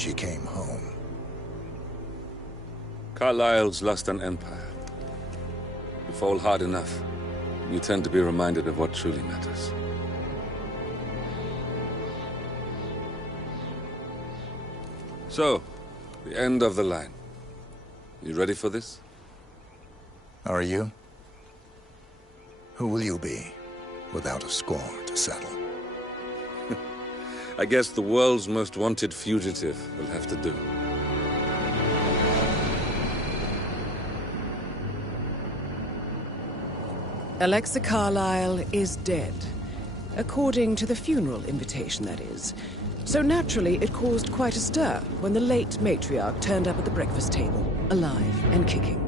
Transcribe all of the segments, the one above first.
she came home. Carlyle's lost an empire. You fall hard enough, you tend to be reminded of what truly matters. So, the end of the line. You ready for this? Are you? Who will you be, without a score to settle? I guess the world's most wanted fugitive will have to do. Alexa Carlyle is dead. According to the funeral invitation, that is. So naturally, it caused quite a stir when the late matriarch turned up at the breakfast table, alive and kicking.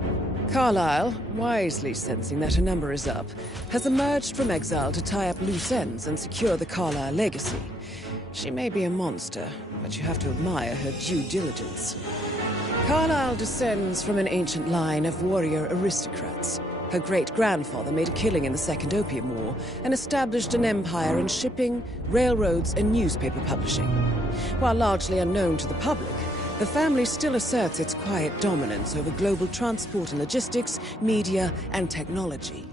Carlyle, wisely sensing that her number is up, has emerged from exile to tie up loose ends and secure the Carlyle legacy. She may be a monster, but you have to admire her due diligence. Carlyle descends from an ancient line of warrior aristocrats. Her great-grandfather made a killing in the Second Opium War and established an empire in shipping, railroads, and newspaper publishing. While largely unknown to the public, the family still asserts its quiet dominance over global transport and logistics, media, and technology.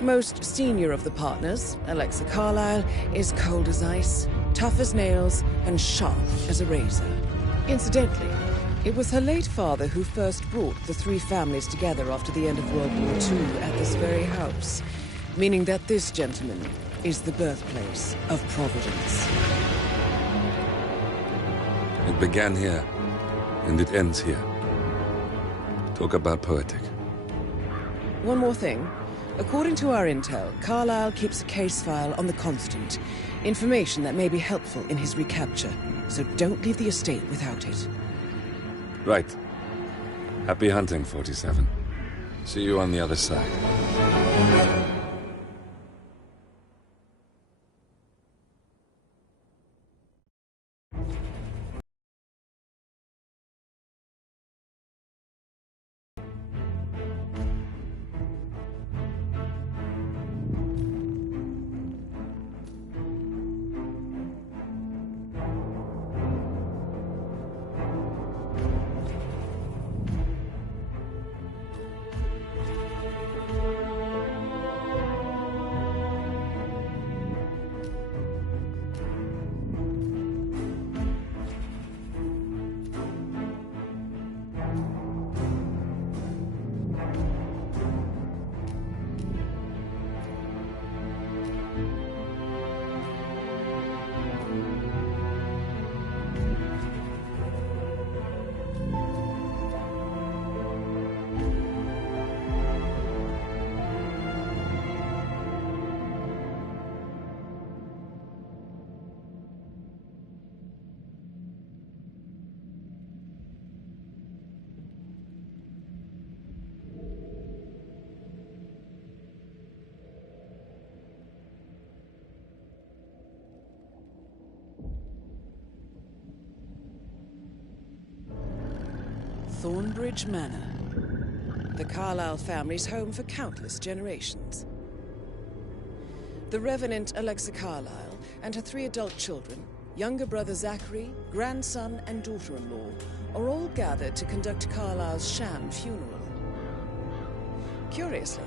Most senior of the partners, Alexa Carlyle, is cold as ice, tough as nails, and sharp as a razor. Incidentally, it was her late father who first brought the three families together after the end of World War II at this very house, meaning that this gentleman is the birthplace of Providence. It began here, and it ends here. Talk about poetic. One more thing. According to our intel, Carlyle keeps a case file on the Constant. Information that may be helpful in his recapture, so don't leave the estate without it. Right. Happy hunting, 47. See you on the other side. Thornbridge Manor, the Carlyle family's home for countless generations. The Revenant Alexa Carlyle and her 3 adult children, younger brother Zachary, grandson and daughter-in-law, are all gathered to conduct Carlyle's sham funeral. Curiously,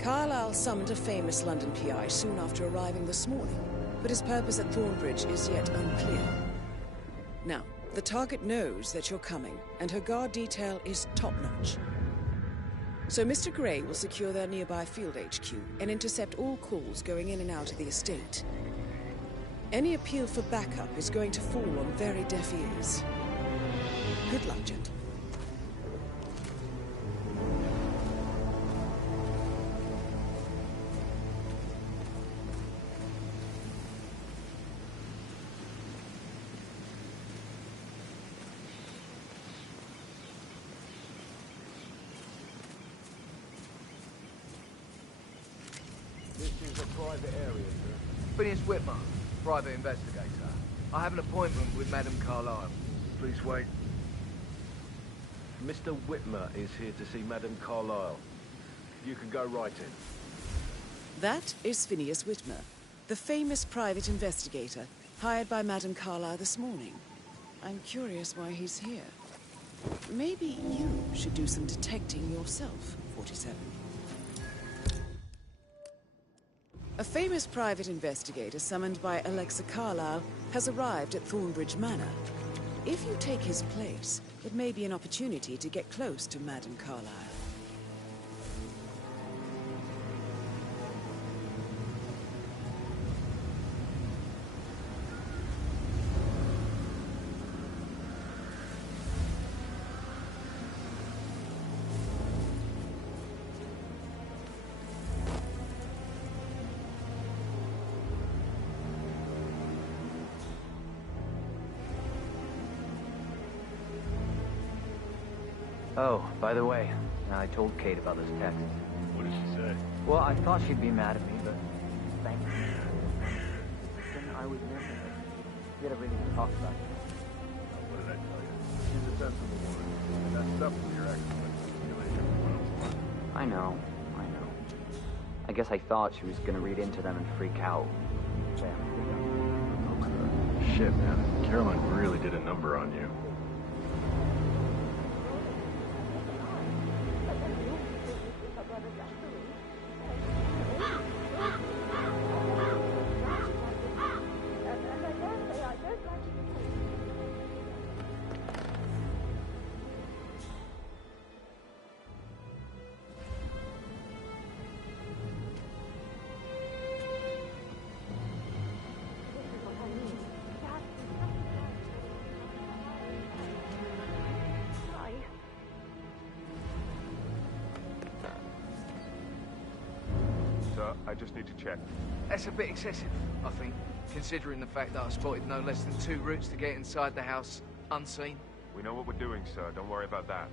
Carlyle summoned a famous London PI soon after arriving this morning, but his purpose at Thornbridge is yet unclear. Now, the target knows that you're coming, and her guard detail is top-notch. So Mr. Gray will secure their nearby field HQ and intercept all calls going in and out of the estate. Any appeal for backup is going to fall on very deaf ears. Good luck, gentlemen. This is a private area, sir. Phineas Whitmer, private investigator. I have an appointment with Madame Carlyle. Please wait. Mr. Whitmer is here to see Madame Carlyle. You can go right in. That is Phineas Whitmer, the famous private investigator hired by Madame Carlyle this morning. I'm curious why he's here. Maybe you should do some detecting yourself, 47. A famous private investigator summoned by Alexa Carlyle has arrived at Thornbridge Manor. If you take his place, it may be an opportunity to get close to Madame Carlyle. Oh, by the way, I told Kate about this text. What did she say? Well, I thought she'd be mad at me, but thanks. Then I was there for her. We had everything to talk about. What did I tell you? She's a sensible woman. And that stuff with your ex-wife was I know. I guess I thought she was gonna read into them and freak out. There. Oh my God. Shit, man. Caroline really did a number on you. I just need to check. That's a bit excessive, I think, considering the fact that I spotted no less than 2 routes to get inside the house unseen. We know what we're doing, sir. Don't worry about that.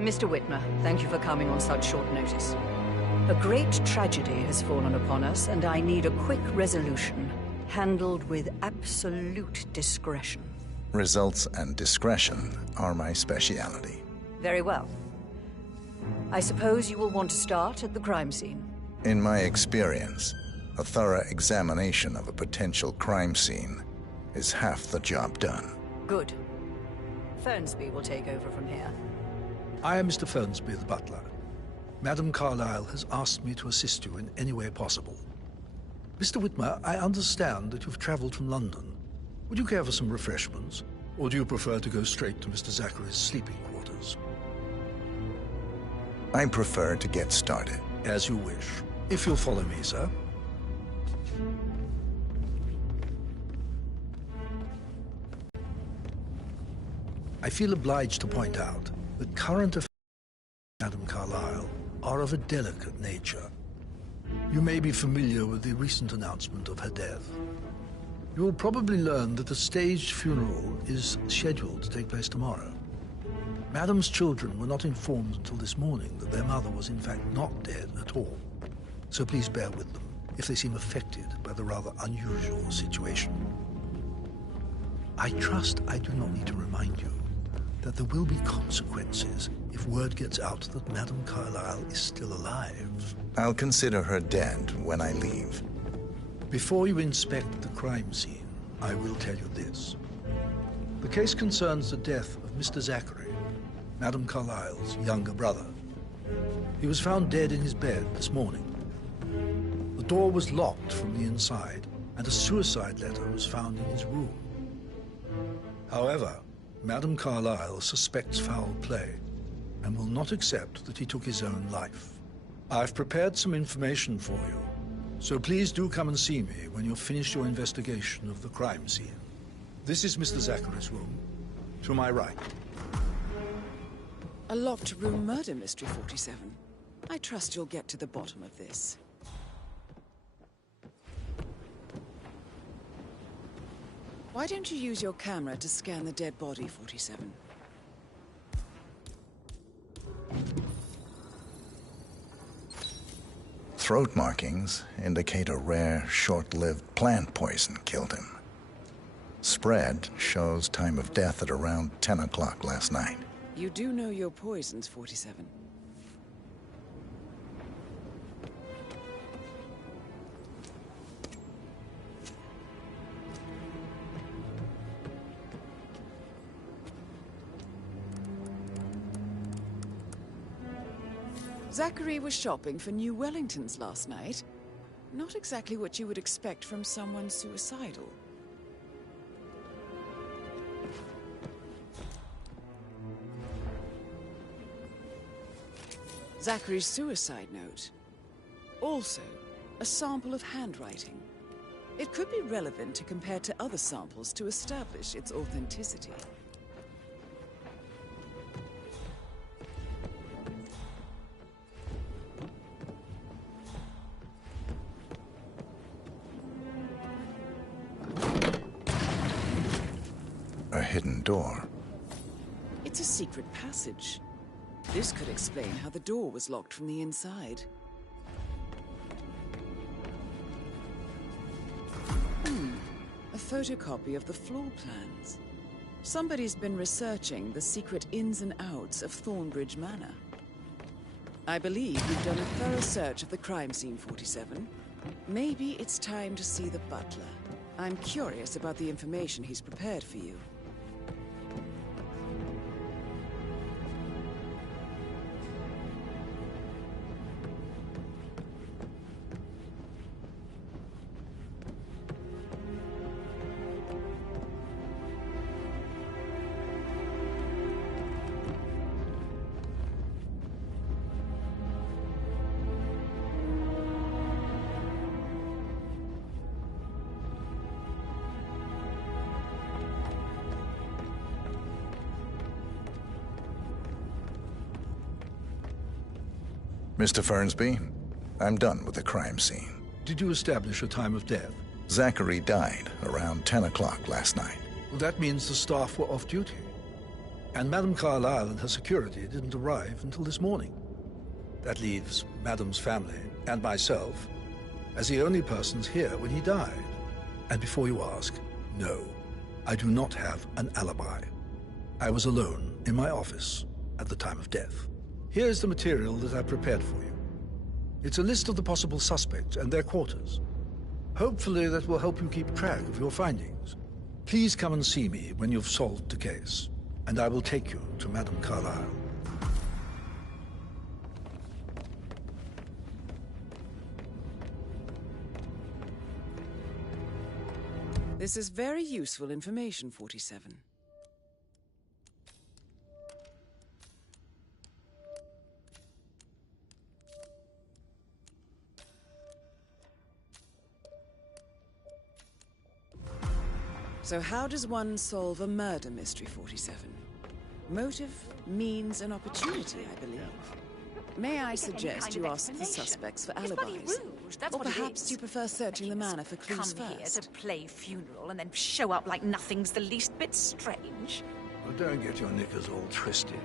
Mr. Whitmer, thank you for coming on such short notice. A great tragedy has fallen upon us, and I need a quick resolution, handled with absolute discretion. Results and discretion are my speciality. Very well. I suppose you will want to start at the crime scene. In my experience, a thorough examination of a potential crime scene is half the job done. Good. Fernsby will take over from here. I am Mr. Fernsby, the butler. Madame Carlyle has asked me to assist you in any way possible. Mr. Whitmer, I understand that you've traveled from London. Would you care for some refreshments? Or do you prefer to go straight to Mr. Zachary's sleeping quarters? I prefer to get started. As you wish. If you'll follow me, sir. I feel obliged to point out that current affairs of Madame Carlyle are of a delicate nature. You may be familiar with the recent announcement of her death. You will probably learn that a staged funeral is scheduled to take place tomorrow. Madame's children were not informed until this morning that their mother was in fact not dead at all. So please bear with them if they seem affected by the rather unusual situation. I trust I do not need to remind you that there will be consequences if word gets out that Madame Carlyle is still alive. I'll consider her dead when I leave. Before you inspect the crime scene, I will tell you this. The case concerns the death of Mr. Zachary, Madame Carlyle's younger brother. He was found dead in his bed this morning. door was locked from the inside, and a suicide letter was found in his room. However, Madame Carlyle suspects foul play and will not accept that he took his own life. I've prepared some information for you, so please do come and see me when you've finished your investigation of the crime scene. This is Mr. Zachary's room, to my right. A locked room murder mystery, 47. I trust you'll get to the bottom of this. Why don't you use your camera to scan the dead body, 47? Throat markings indicate a rare, short-lived plant poison killed him. Spread shows time of death at around 10 o'clock last night. You do know your poisons, 47. Zachary was shopping for new Wellingtons last night. Not exactly what you would expect from someone suicidal. Zachary's suicide note. Also, a sample of handwriting. It could be relevant to compare to other samples to establish its authenticity. A hidden door. It's a secret passage. This could explain how the door was locked from the inside. A photocopy of the floor plans. Somebody's been researching the secret ins and outs of Thornbridge Manor. I believe you've done a thorough search of the crime scene, 47. Maybe it's time to see the butler. I'm curious about the information he's prepared for you. Mr. Fernsby, I'm done with the crime scene. Did you establish a time of death? Zachary died around 10 o'clock last night. Well, that means the staff were off duty. And Madame Carlyle and her security didn't arrive until this morning. That leaves Madame's family and myself as the only persons here when he died. And before you ask, no, I do not have an alibi. I was alone in my office at the time of death. Here's the material that I prepared for you. It's a list of the possible suspects and their quarters. Hopefully that will help you keep track of your findings. Please come and see me when you've solved the case, and I will take you to Madame Carlyle. This is very useful information, 47. So how does one solve a murder mystery, 47? Motive, means, and opportunity, I believe. May I suggest you ask the suspects for alibis? Or perhaps you prefer searching the manor for clues Come here first? to play funeral and then show up like nothing's the least bit strange. Well, don't get your knickers all twisted.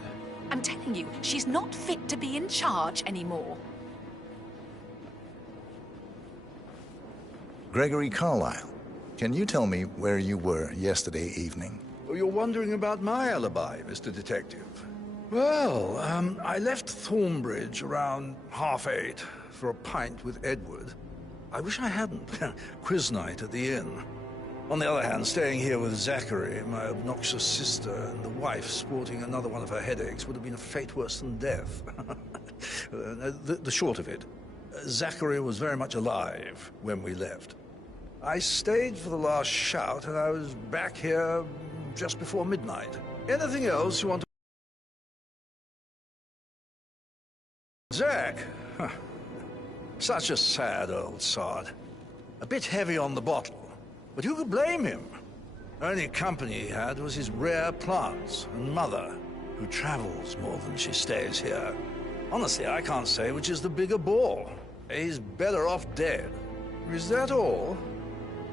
I'm telling you, she's not fit to be in charge anymore. Gregory Carlyle, can you tell me where you were yesterday evening? Well, you're wondering about my alibi, Mr. Detective. Well, I left Thornbridge around 8:30 for a pint with Edward. I wish I hadn't. Quiz night at the inn. On the other hand, staying here with Zachary, my obnoxious sister, and the wife sporting another one of her headaches would have been a fate worse than death. The short of it, Zachary was very much alive when we left. I stayed for the last shout, and I was back here just before midnight. Anything else you want to... Zach! Huh. Such a sad old sod. A bit heavy on the bottle, but who could blame him? Only company he had was his rare plants and mother, who travels more than she stays here. Honestly, I can't say which is the bigger bore. He's better off dead. Is that all?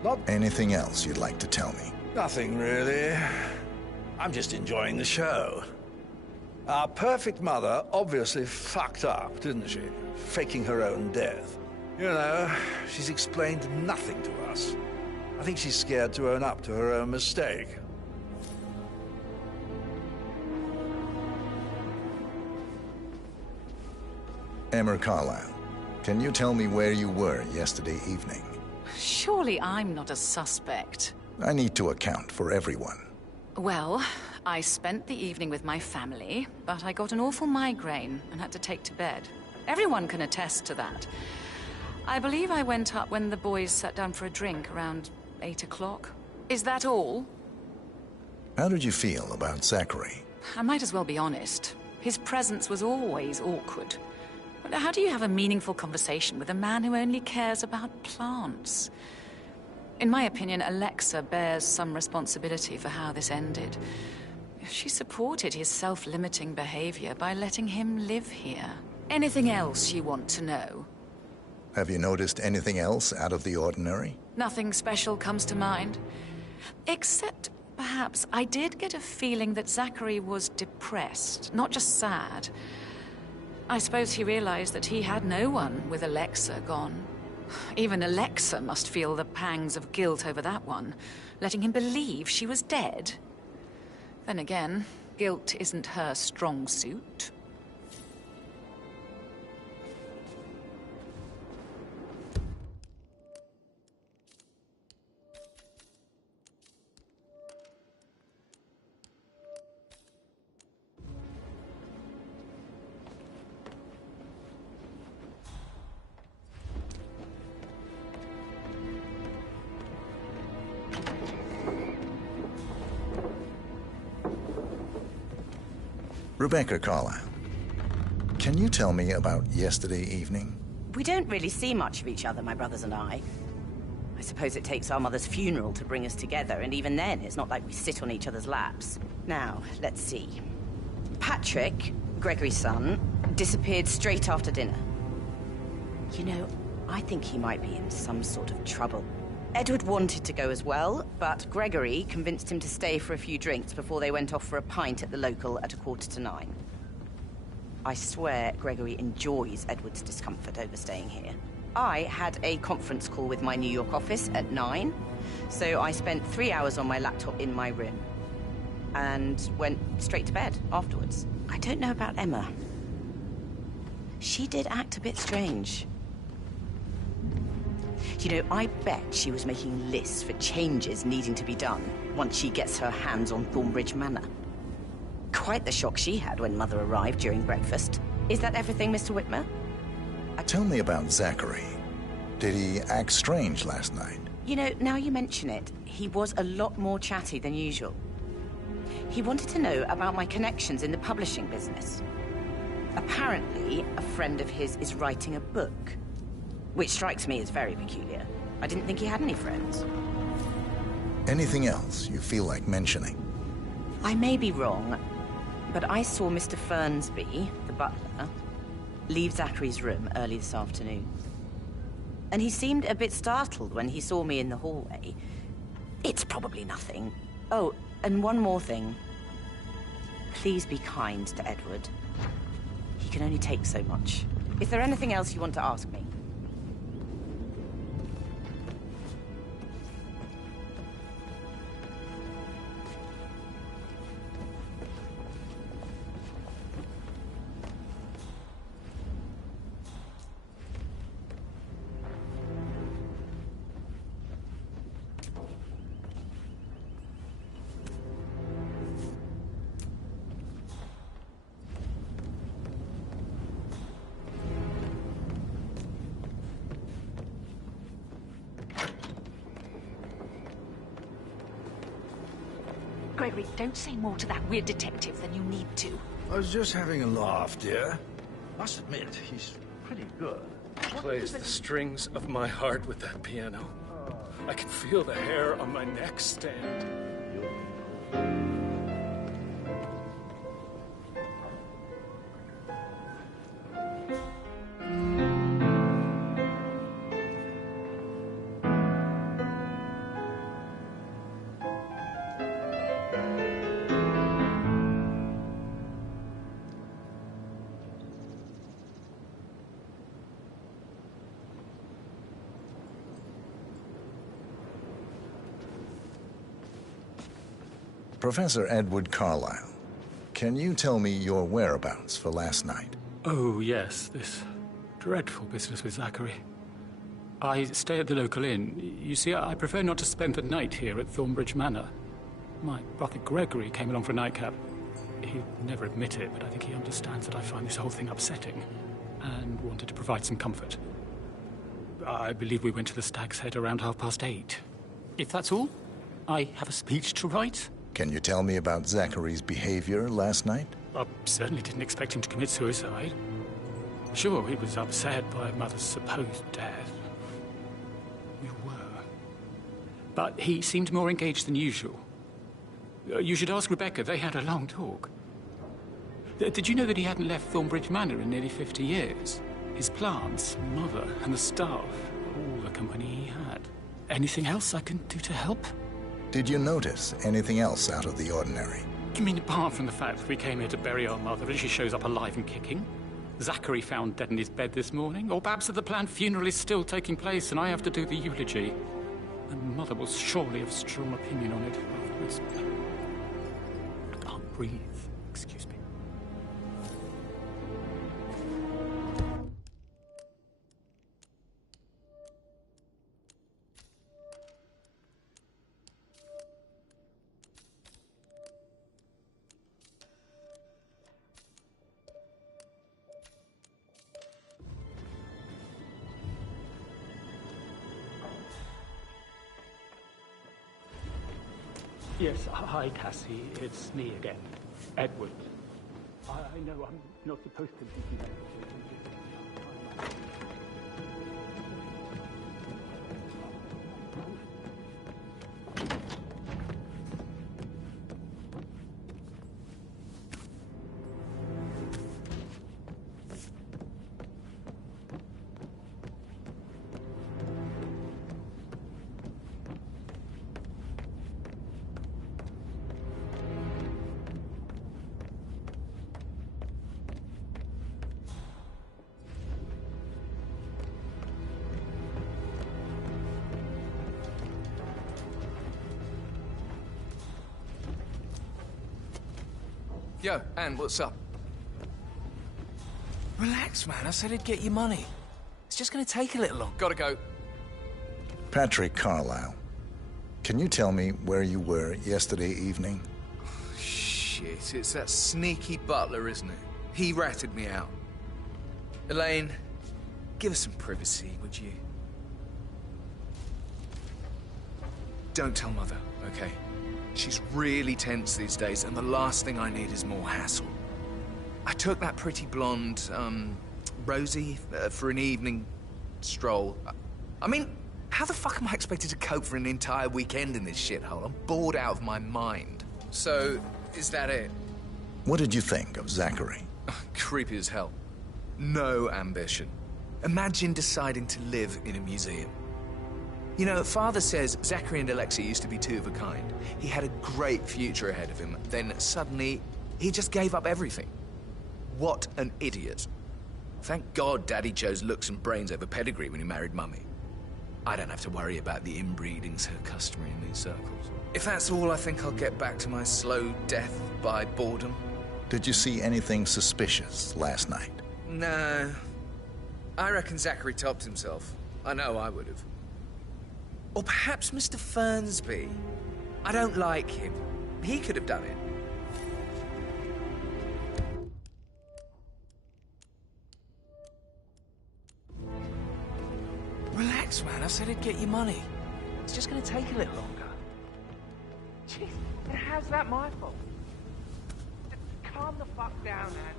Not Anything else you'd like to tell me? nothing, really. I'm just enjoying the show. Our perfect mother obviously fucked up, didn't she? Faking her own death. You know, she's explained nothing to us. I think she's scared to own up to her own mistake. Emma Carlyle, can you tell me where you were yesterday evening? Surely I'm not a suspect. I need to account for everyone. Well, I spent the evening with my family, but I got an awful migraine and had to take to bed. Everyone can attest to that. I believe I went up when the boys sat down for a drink around 8 o'clock. Is that all? How did you feel about Zachary? I might as well be honest. His presence was always awkward. But how do you have a meaningful conversation with a man who only cares about plants? In my opinion, Alexa bears some responsibility for how this ended. She supported his self-limiting behavior by letting him live here. Anything else you want to know? Have you noticed anything else out of the ordinary? Nothing special comes to mind. Except, perhaps, I did get a feeling that Zachary was depressed, not just sad. I suppose he realized that he had no one with Alexa gone. Even Alexa must feel the pangs of guilt over that one, letting him believe she was dead. Then again, guilt isn't her strong suit. Rebecca Carlyle, can you tell me about yesterday evening? We don't really see much of each other, my brothers and I. I suppose it takes our mother's funeral to bring us together, and even then, it's not like we sit on each other's laps. Now, let's see. Patrick, Gregory's son, disappeared straight after dinner. You know, I think he might be in some sort of trouble. Edward wanted to go as well, but Gregory convinced him to stay for a few drinks before they went off for a pint at the local at 9:15. I swear Gregory enjoys Edward's discomfort over staying here. I had a conference call with my New York office at 9, so I spent 3 hours on my laptop in my room and went straight to bed afterwards. I don't know about Emma. She did act a bit strange. You know, I bet she was making lists for changes needing to be done once she gets her hands on Thornbridge Manor. Quite the shock she had when Mother arrived during breakfast. Is that everything, Mr. Whitmer? Tell me about Zachary. Did he act strange last night? You know, now you mention it, he was a lot more chatty than usual. He wanted to know about my connections in the publishing business. Apparently, a friend of his is writing a book. Which strikes me as very peculiar. I didn't think he had any friends. Anything else you feel like mentioning? I may be wrong, but I saw Mr. Fernsby, the butler, leave Zachary's room early this afternoon. And he seemed a bit startled when he saw me in the hallway. It's probably nothing. Oh, and one more thing. Please be kind to Edward. He can only take so much. Is there anything else you want to ask me? Gregory, don't say more to that weird detective than you need to. I was just having a laugh, dear. Must admit, he's pretty good. Plays the strings of my heart with that piano. I can feel the hair on my neck stand. Professor Edward Carlyle, can you tell me your whereabouts for last night? Oh, yes, this dreadful business with Zachary. I stay at the local inn. You see, I prefer not to spend the night here at Thornbridge Manor. My brother Gregory came along for a nightcap. He'd never admit it, but I think he understands that I find this whole thing upsetting and wanted to provide some comfort. I believe we went to the Stag's Head around 8:30. If that's all, I have a speech to write. Can you tell me about Zachary's behavior last night? I certainly didn't expect him to commit suicide. Sure, he was upset by Mother's supposed death. We were. But he seemed more engaged than usual. You should ask Rebecca. They had a long talk. Did you know that he hadn't left Thornbridge Manor in nearly 50 years? His plants, Mother, and the staff, all the company he had. Anything else I can do to help? Did you notice anything else out of the ordinary? You mean apart from the fact that we came here to bury our mother and she shows up alive and kicking? Zachary found dead in his bed this morning? Or perhaps that the planned funeral is still taking place and I have to do the eulogy? And Mother will surely have a strong opinion on it afterwards. I can't breathe. Excuse me. Yes, hi, Cassie. It's me again. Edward. I know I'm not supposed to be here. Yo, Anne, what's up? Relax, man. I said I'd get you money. It's just gonna take a little long. Gotta go. Patrick Carlyle, can you tell me where you were yesterday evening? Shit, it's that sneaky butler, isn't it? He ratted me out. Elaine, give us some privacy, would you? Don't tell Mother, okay? She's really tense these days, and the last thing I need is more hassle. I took that pretty blonde, Rosie, for an evening stroll. I mean, how the fuck am I expected to cope for an entire weekend in this shithole? I'm bored out of my mind. So, is that it? What did you think of Zachary? Creepy as hell. No ambition. Imagine deciding to live in a museum. You know, Father says Zachary and Alexia used to be two of a kind. He had a great future ahead of him. Then suddenly, he just gave up everything. What an idiot. Thank God Daddy chose looks and brains over pedigree when he married Mummy. I don't have to worry about the inbreeding so customary in these circles. If that's all, I think I'll get back to my slow death by boredom. Did you see anything suspicious last night? No. I reckon Zachary topped himself. I know I would have. Or perhaps Mr. Fernsby. I don't like him. He could have done it. Relax, man. I said I'd get you money. It's just gonna take a little longer. Jeez. And how's that my fault? Calm the fuck down, Ant.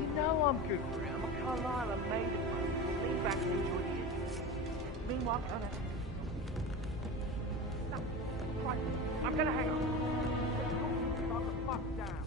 You know I'm good for it. I'm a Carlisle. I'm made of money. Lean back and enjoy the evening. Meanwhile, no, right. I'm gonna hang up. Calm the fuck down.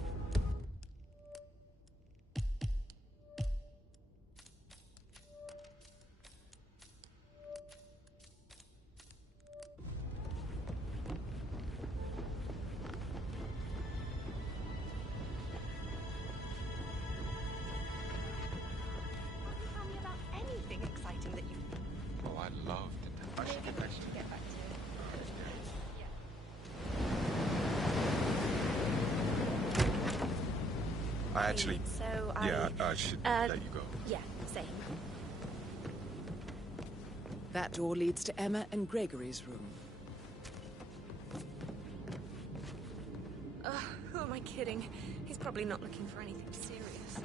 Tell me about anything exciting that you... Oh, I loved it. I should Maybe we should get back to it. I actually... So Yeah, I should let you go. Yeah, same. That door leads to Emma and Gregory's room. Who am I kidding? He's probably not looking for anything serious.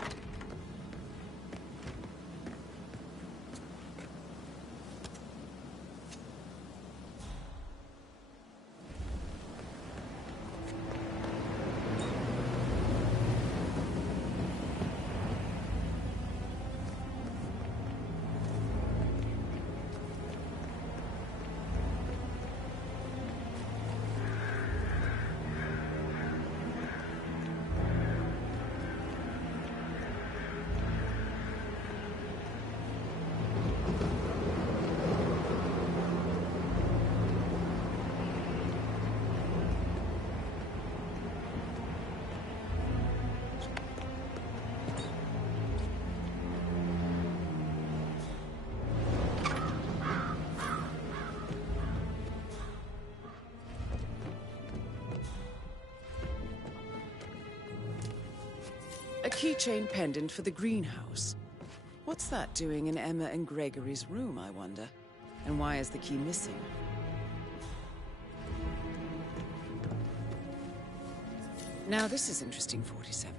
A keychain pendant for the greenhouse. What's that doing in Emma and Gregory's room, I wonder? And why is the key missing? Now this is interesting, 47.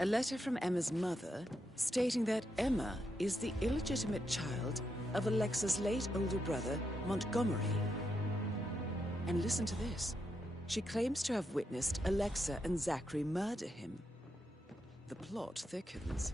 A letter from Emma's mother stating that Emma is the illegitimate child of Alexa's late older brother, Montgomery. And listen to this. She claims to have witnessed Alexa and Zachary murder him. The plot thickens.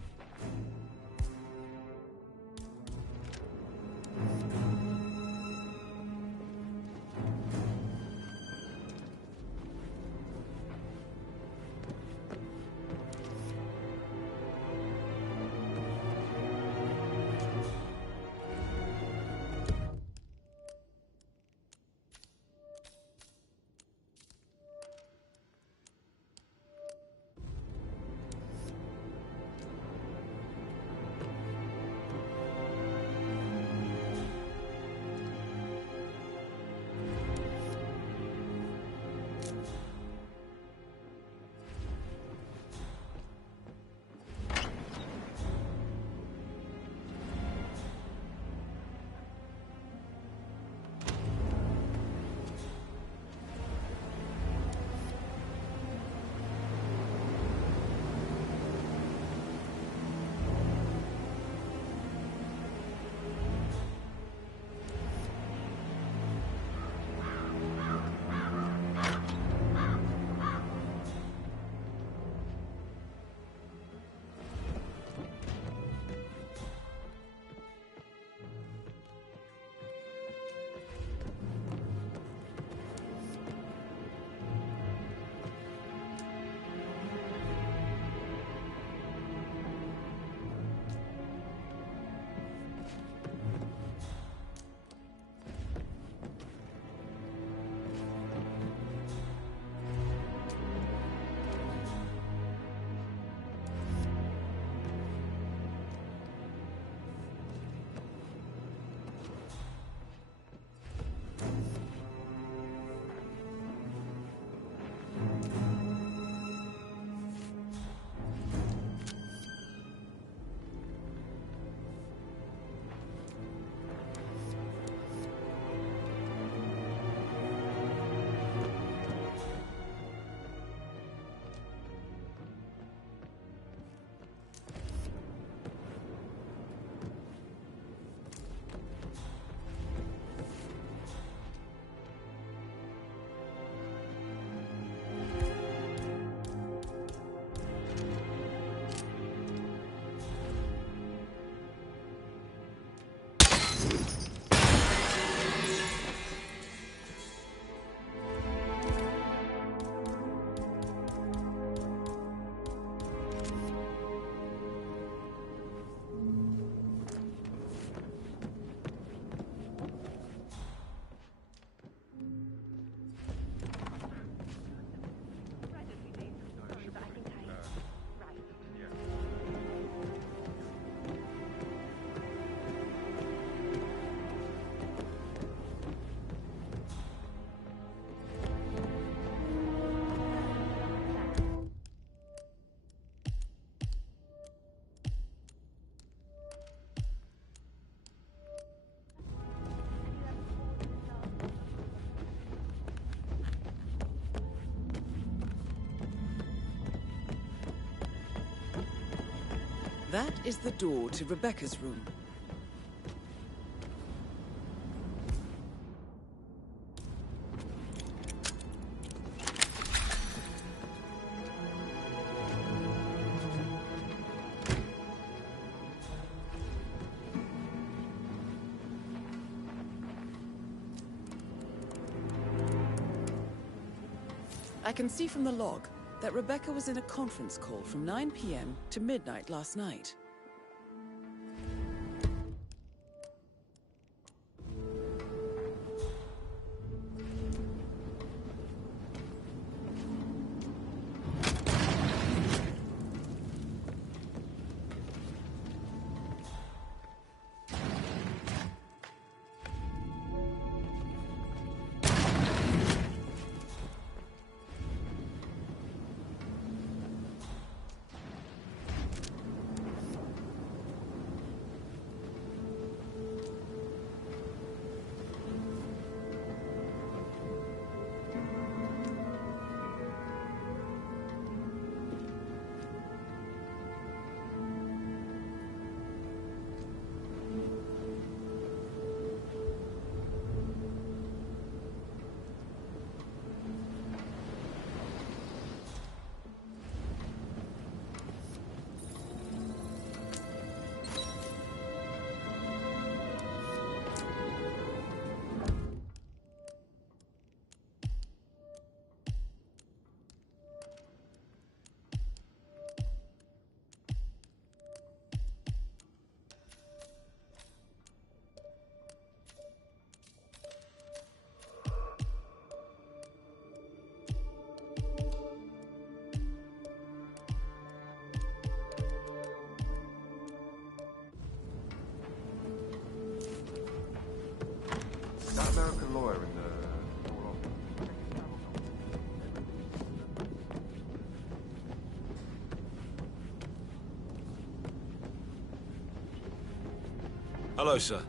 That is the door to Rebecca's room. I can see from the log that Rebecca was in a conference call from 9 p.m. to midnight last night. That American lawyer in the law office. Hello, sir.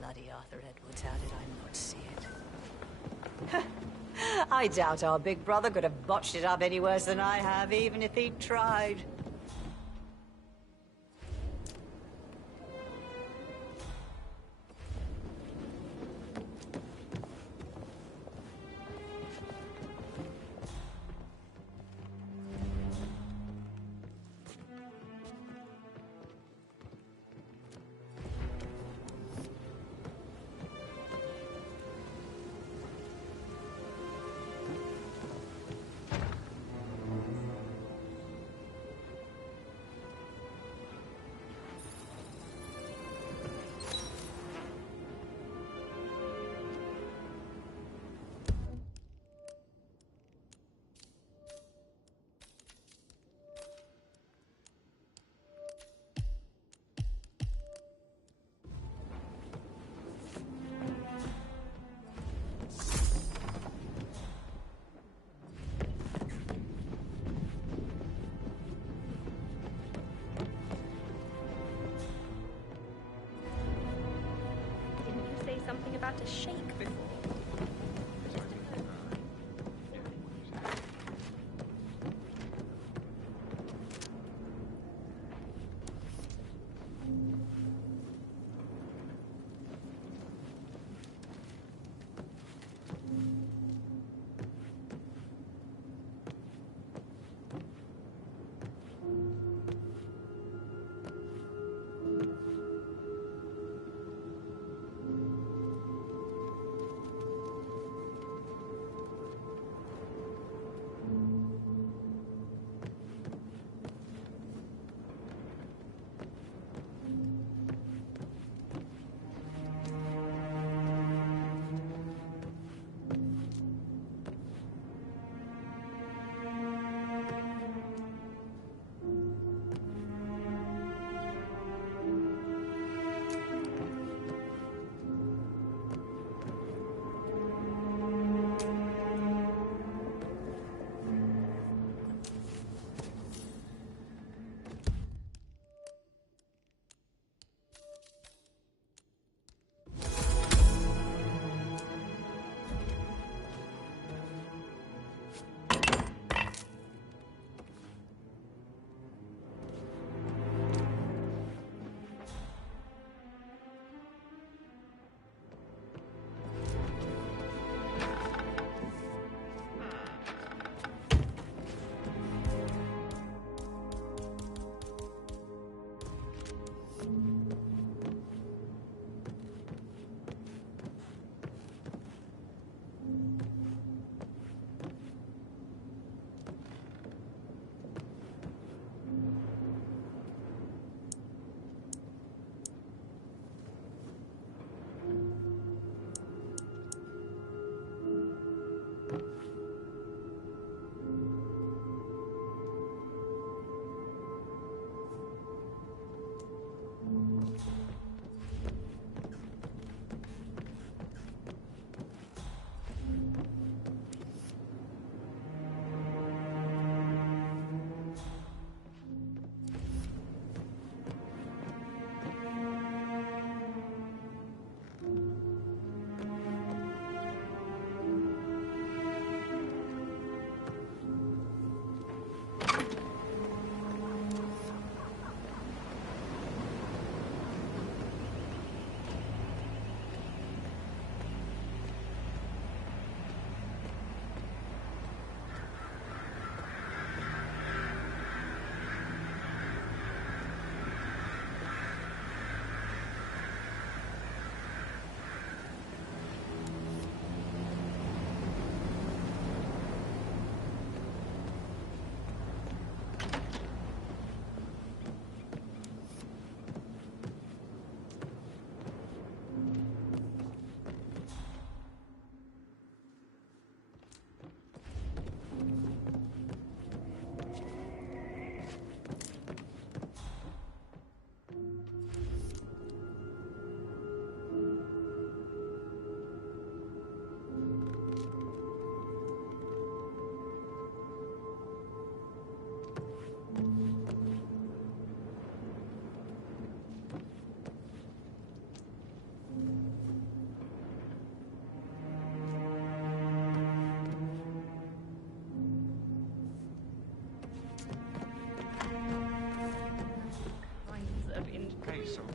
Bloody Arthur Edwards, how did I not see it? I doubt our big brother could have botched it up any worse than I have, even if he'd tried. a shake before.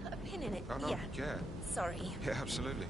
Put a pin in it. Oh, no, yeah. Sorry. Yeah, absolutely.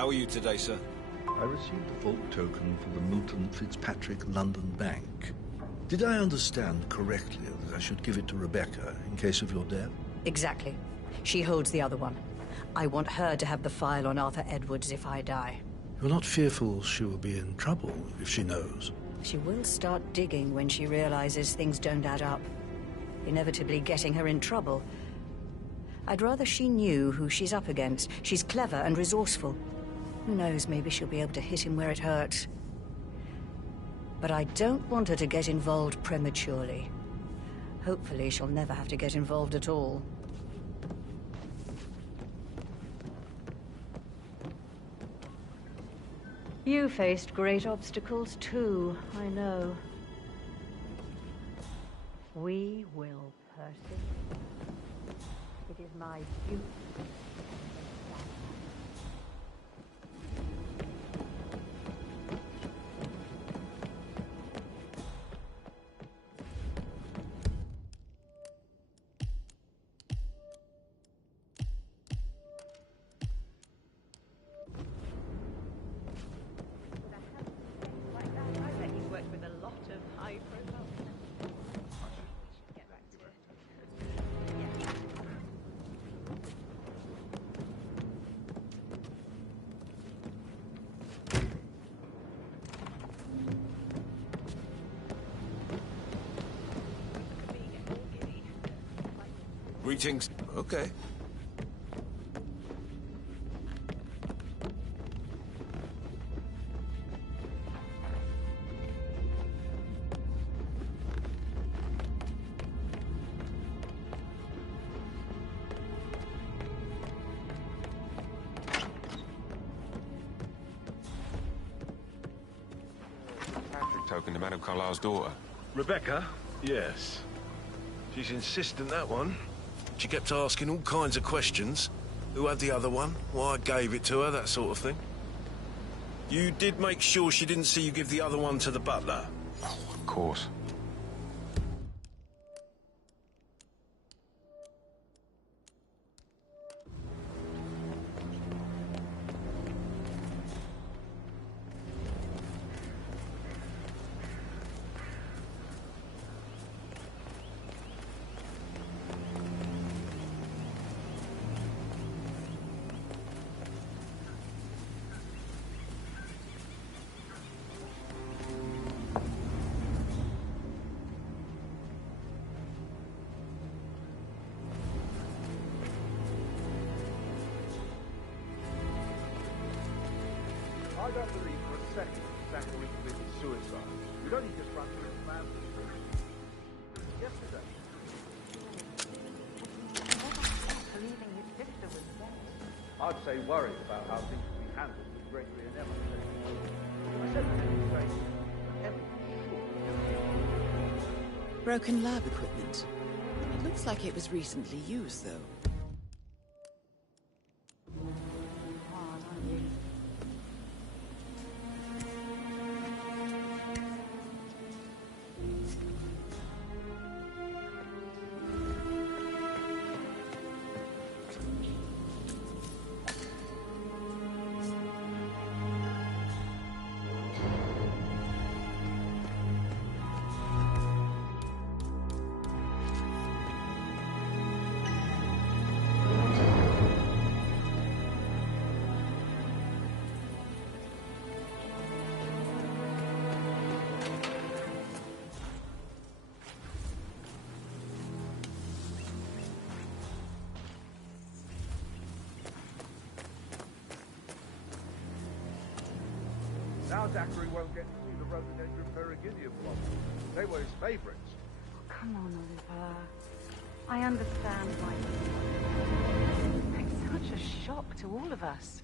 How are you today, sir? I received a vault token for the Milton Fitzpatrick London Bank. Did I understand correctly that I should give it to Rebecca in case of your death? Exactly. She holds the other one. I want her to have the file on Arthur Edwards if I die. You're not fearful she will be in trouble if she knows? She will start digging when she realizes things don't add up. inevitably getting her in trouble. I'd rather she knew who she's up against. She's clever and resourceful. Who knows, maybe she'll be able to hit him where it hurts. But I don't want her to get involved prematurely. Hopefully she'll never have to get involved at all. You faced great obstacles too, I know. We will persevere. It is my duty. Greetings. Okay. Patrick token to Madame Carlyle's daughter. Rebecca? Yes. She's insistent, that one. She kept asking all kinds of questions. Who had the other one? Why I gave it to her, that sort of thing. You did make sure she didn't see you give the other one to the butler? Oh, of course. I don't believe for a second Zachary committed suicide. We'd only just run through his family yesterday. Believing his sister was dead. I'd say worried about how things would be handled with Gregory and Emma. I said the same thing. Emma was sure. Broken lab equipment. It looks like it was recently used, though. Now Zachary won't get to see the rhododendron periginium blossom. They were his favourites. Come on, Oliver. I understand why it's such a shock to all of us.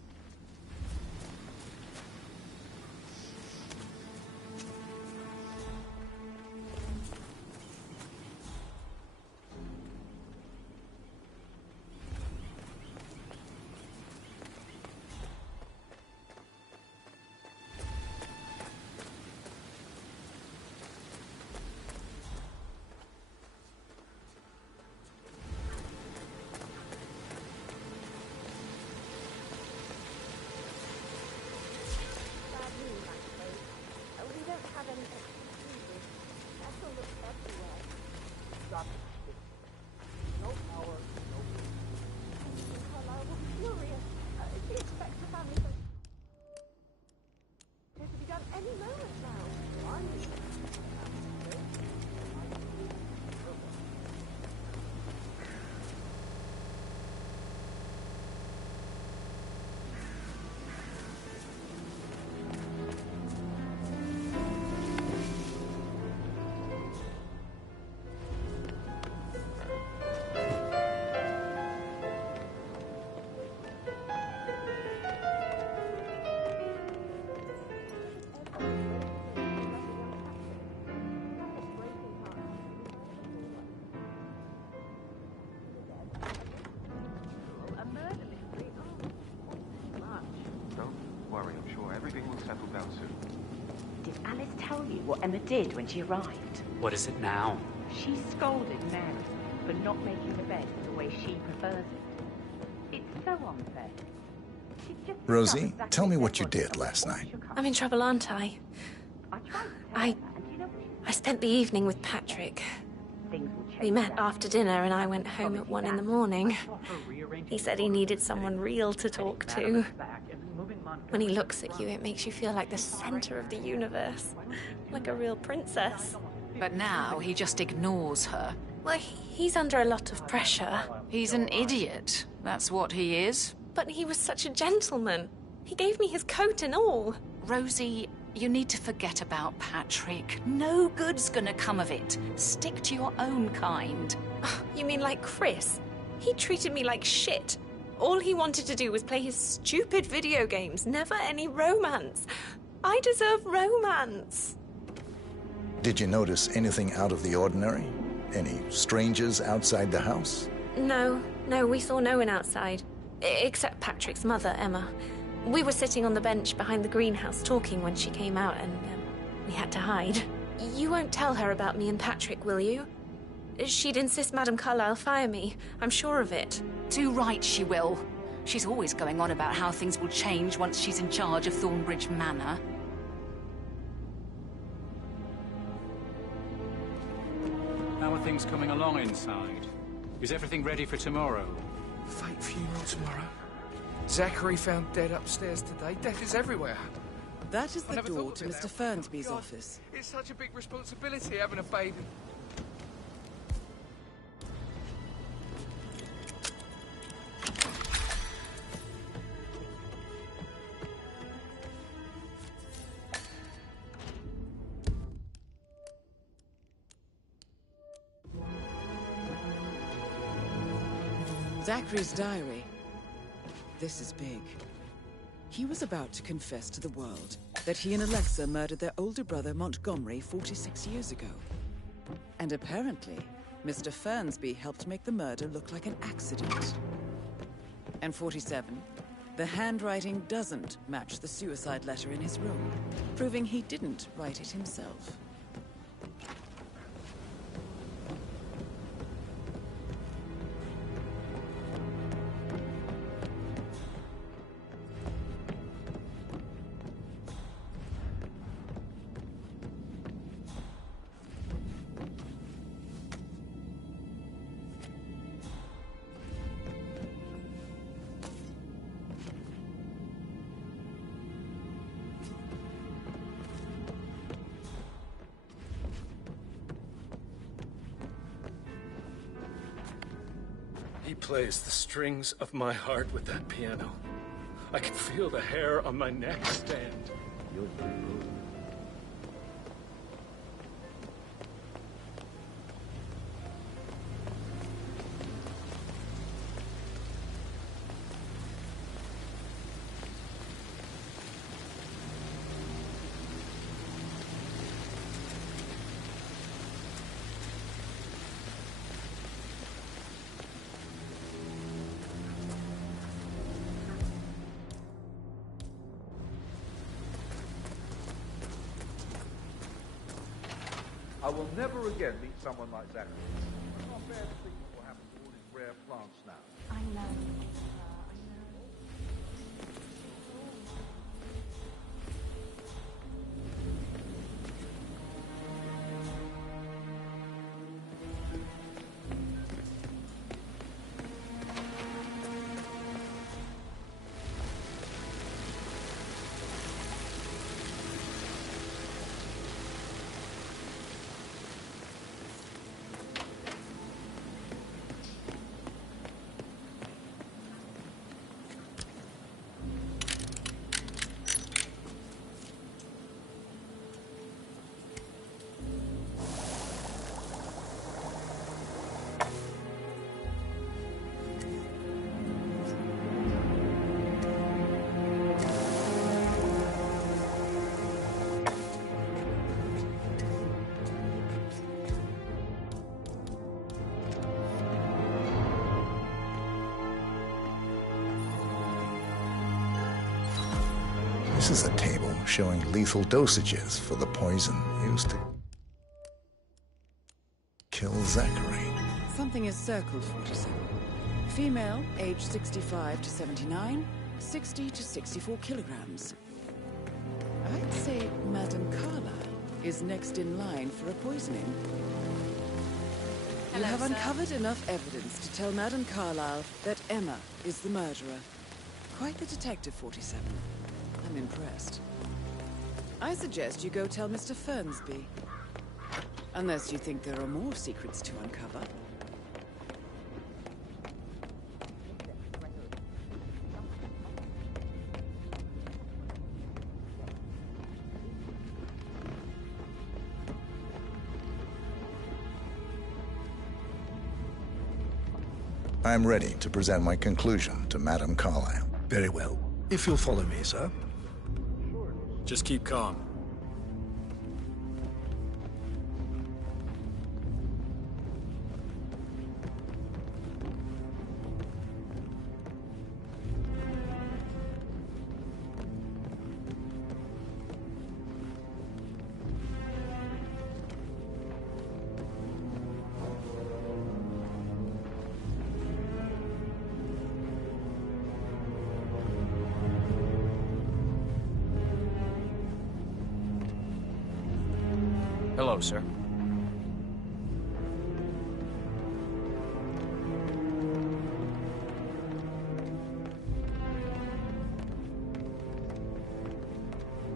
settled down soon. Did Alice tell you what Emma did when she arrived? What is it now? She scolded Mary for not making the bed the way she prefers it. It's so unfair. Rosie, tell me what you did last night. I'm in trouble, aren't I? I spent the evening with Patrick. We met after dinner and I went home at 1 in the morning. He said he needed someone real to talk to. When he looks at you, it makes you feel like the center of the universe. Like a real princess. But now he just ignores her. Well, he's under a lot of pressure. He's an idiot. That's what he is. But he was such a gentleman. He gave me his coat and all. Rosie, you need to forget about Patrick. No good's gonna come of it. Stick to your own kind. You mean like Chris? He treated me like shit. All he wanted to do was play his stupid video games, never any romance. I deserve romance. Did you notice anything out of the ordinary? Any strangers outside the house? No, we saw no one outside. Except Patrick's mother, Emma. We were sitting on the bench behind the greenhouse talking when she came out and we had to hide. You won't tell her about me and Patrick, will you? She'd insist Madame Carlyle fire me. I'm sure of it. Too right she will. She's always going on about how things will change once she's in charge of Thornbridge Manor. How are things coming along inside? Is everything ready for tomorrow? Fake funeral tomorrow. Zachary found dead upstairs today. Death is everywhere. That is the never door thought to of it Mr. that way. Fernsby's God, office. It's such a big responsibility having a baby. Zachary's diary. This is big. He was about to confess to the world that he and Alexa murdered their older brother Montgomery 46 years ago. And apparently, Mr. Fernsby helped make the murder look like an accident. And 47, the handwriting doesn't match the suicide letter in his room, proving he didn't write it himself. He plays the strings of my heart with that piano. I can feel the hair on my neck stand. I will never again meet someone like Zachary. I can't bear to think what will happen to all his rare plants now. I know. This is a table showing lethal dosages for the poison used to kill Zachary. Something is circled 47. Female, age 65 to 79, 60 to 64 kilograms. I'd say Madame Carlyle is next in line for a poisoning. You have uncovered enough evidence to tell Madame Carlyle that Emma is the murderer. Quite the detective, 47. I'm impressed. I suggest you go tell Mr. Fernsby. Unless you think there are more secrets to uncover. I'm ready to present my conclusion to Madame Carlyle. Very well. If you'll follow me, sir. Just keep calm. Hello, sir.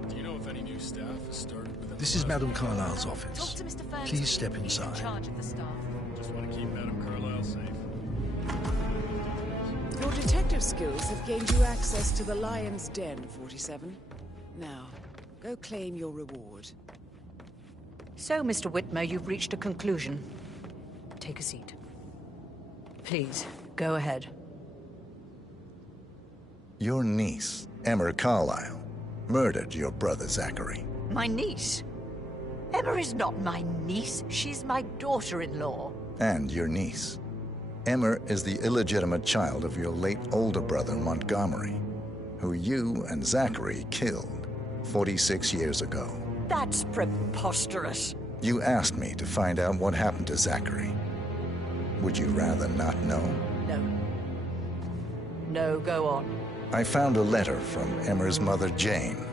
Do you know if any new staff has started with This is Madame Carlyle's office. Talk to Mr. Fernsby. Please step He's in inside. charge of the staff. Just want to keep Madame Carlyle safe. Your detective skills have gained you access to the Lion's Den, 47. Now, go claim your reward. So, Mr. Whitmer, you've reached a conclusion. Take a seat. Please, go ahead. Your niece, Emma Carlyle, murdered your brother Zachary. My niece? Emma is not my niece. She's my daughter-in-law. And your niece. Emma is the illegitimate child of your late older brother Montgomery, who you and Zachary killed 46 years ago. That's preposterous. You asked me to find out what happened to Zachary. Would you rather not know? No. No, go on. I found a letter from Emma's mother, Jane,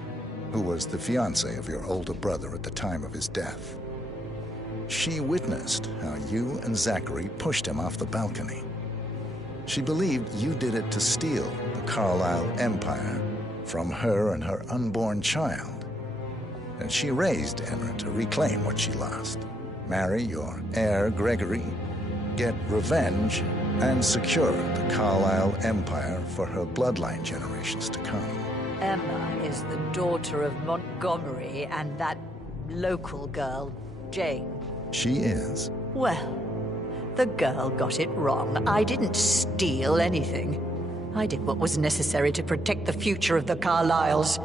who was the fiancée of your older brother at the time of his death. She witnessed how you and Zachary pushed him off the balcony. She believed you did it to steal the Carlyle empire from her and her unborn child. And she raised Emma to reclaim what she lost, marry your heir Gregory, get revenge, and secure the Carlyle empire for her bloodline generations to come. Emma is the daughter of Montgomery and that local girl, Jane. She is. Well, the girl got it wrong. I didn't steal anything. I did what was necessary to protect the future of the Carlyles.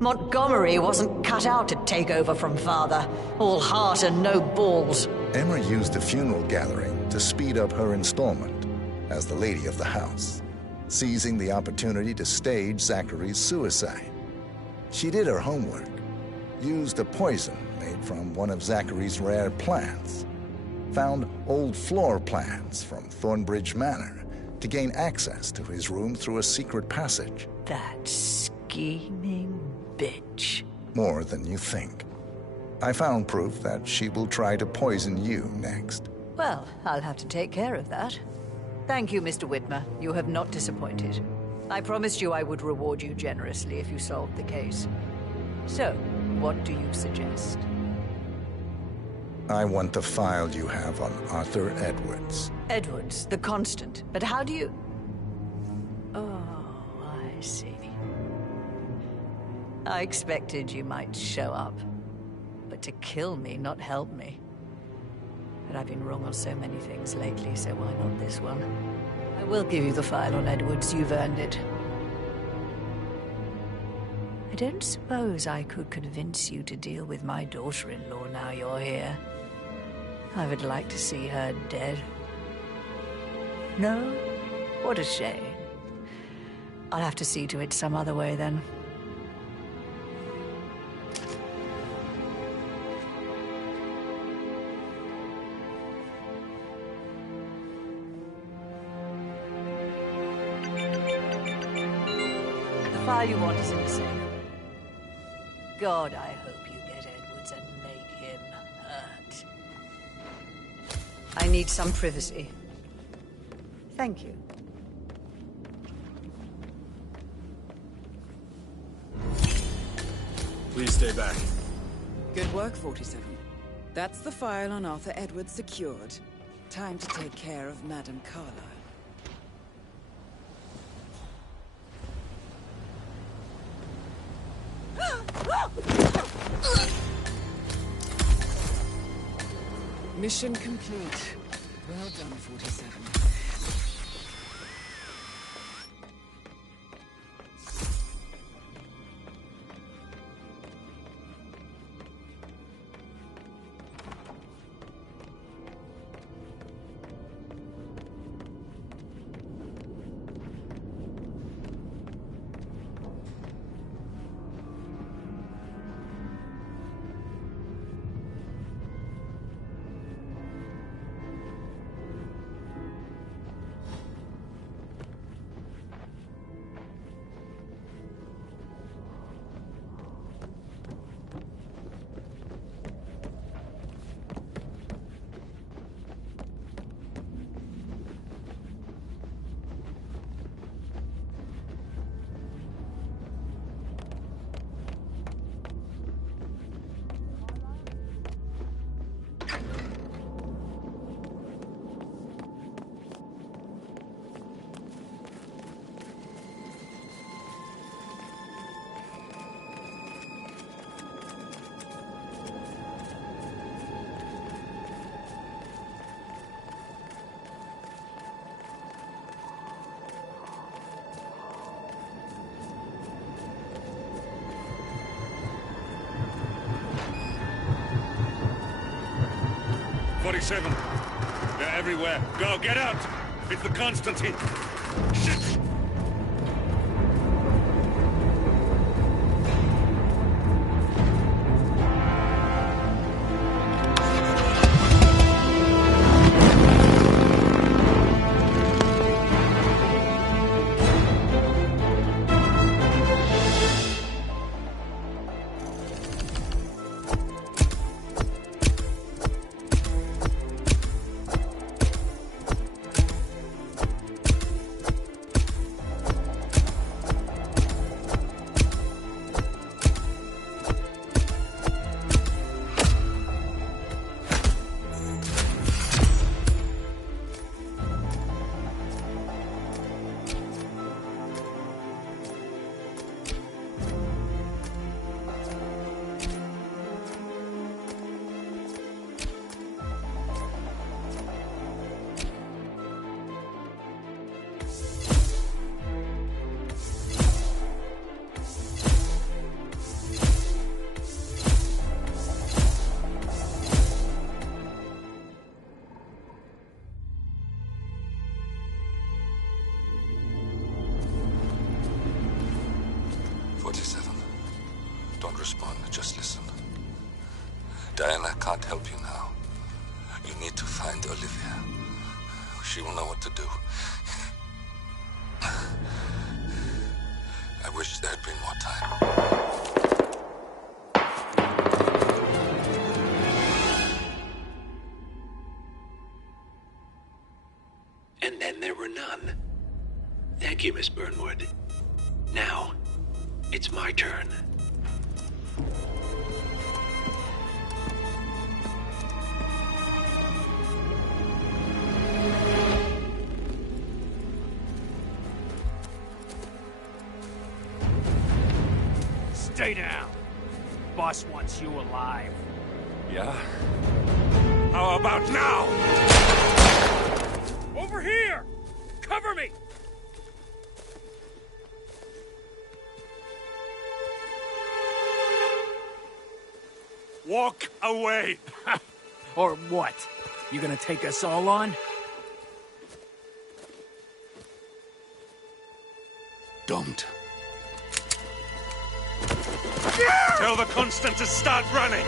Montgomery wasn't cut out to take over from father. All heart and no balls. Emma used the funeral gathering to speed up her installment as the lady of the house, seizing the opportunity to stage Zachary's suicide. She did her homework, used a poison made from one of Zachary's rare plants, found old floor plans from Thornbridge Manor to gain access to his room through a secret passage. That scheming bitch. More than you think. I found proof that she will try to poison you next. Well, I'll have to take care of that. Thank you, Mr. Whitmer. You have not disappointed. I promised you I would reward you generously if you solved the case. So, what do you suggest? I want the file you have on Arthur Edwards. Edwards, the Constant. But how do you... Oh, I see. I expected you might show up. But to kill me, not help me. But I've been wrong on so many things lately, so why not this one? I will give you the file on Edwards. You've earned it. I don't suppose I could convince you to deal with my daughter-in-law now you're here. I would like to see her dead. No? What a shame. I'll have to see to it some other way, then. file you want is in the safe. God, I hope you get Edwards and make him hurt. I need some privacy. Thank you. Please stay back. Good work, 47. That's the file on Arthur Edwards secured. Time to take care of Madame Carlyle. Mission complete. Well done, 47. They're everywhere. Go, get out! It's the Constantine! Shit! Don't respond, just listen. Diana can't help you now. You need to find Olivia. She will know what to do. I wish there had been more time. And then there were none. Thank you, Miss Burnwood. Now, it's my turn. Stay down. Boss wants you alive. Yeah? How about now? Over here! Cover me! Walk away! Or what? You gonna take us all on? Don't. Tell the Constant to start running!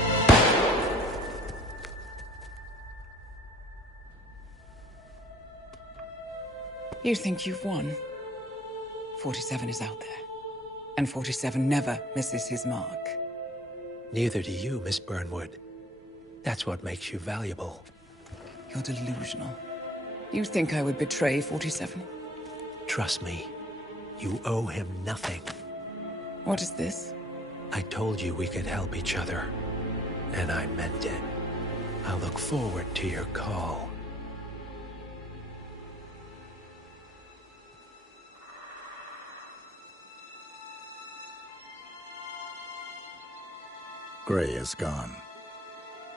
You think you've won? 47 is out there. And 47 never misses his mark. Neither do you, Miss Burnwood. That's what makes you valuable. You're delusional. You think I would betray 47? Trust me, you owe him nothing. What is this? I told you we could help each other, and I meant it. I'll look forward to your call. Gray is gone.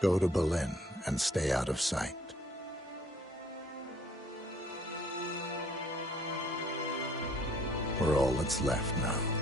Go to Berlin and stay out of sight. We're all that's left now.